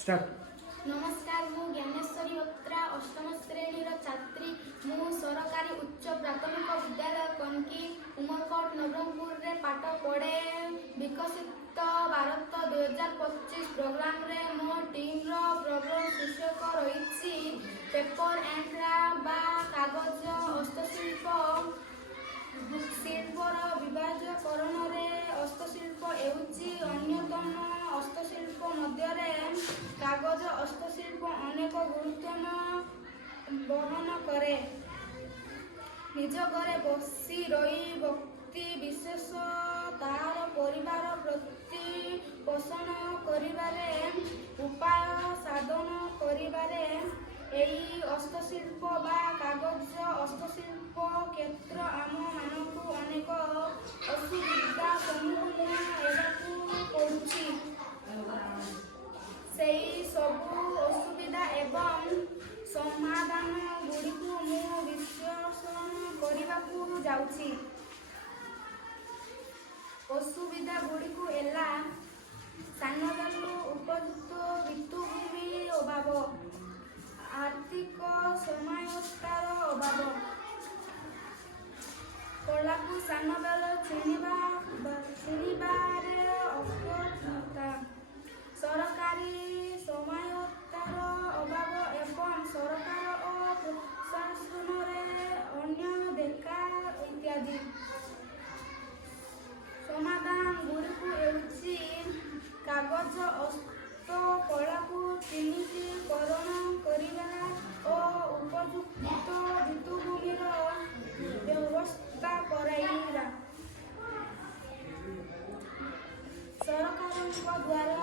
नमस्कार मु ज्ञानेश्वरी बत्रा अष्टम श्रेणी छात्री मु सरकारी उच्च प्राथमिक विद्यालय कनकी उमरकोट नवरंगपुर रे पाठ पढ़े। विकसित भारत 2025 प्रोग्राम रे मो टीम रो प्रोग्राम शीर्षक रही पेपर एंड क्राफ्ट बा कागज हस्तशिल्प शिल्पर विभाजकरण रे हस्तशिल्प एउची अन्यतम हस्तशिल्प मध्य कागज हस्तशिल्प अनेक गुरुत्व बहन करे। निज घरे बसी रही व्यक्ति विशेष तार परिवार प्रति पोषण करिबारे उपाय साधन करिबारे एई हस्तशिल्प बा कागज हस्तशिल्प क्षेत्र आम मानकु अनेक असुविधा सम्मुखीन हेबाकु पड़ुछि। सेई सबु असुविधा एवं समाधान गुड़िकु मु विश्लेषण करिबाकु जाउछि। असुविधा गुड़िकु एला सानबेलु उपयुक्त भित्तिभूमि अभाव, आर्थिक समायत्तार अभाव, कलाकु सानबेलु चिन्हिबारे अक्षमता, सरकारी समायत्तार अभाव एवं सरकार और प्रशासन अन्य बेकार इत्यादि। समाधान गुड़िकु हेउछि कागज हस्तकलाकु चिह्नितीकरण करिबा और उपयुक्त भित्तिभूमिर व्यवस्था कराइबा। सरकारଙ୍କ द्वारा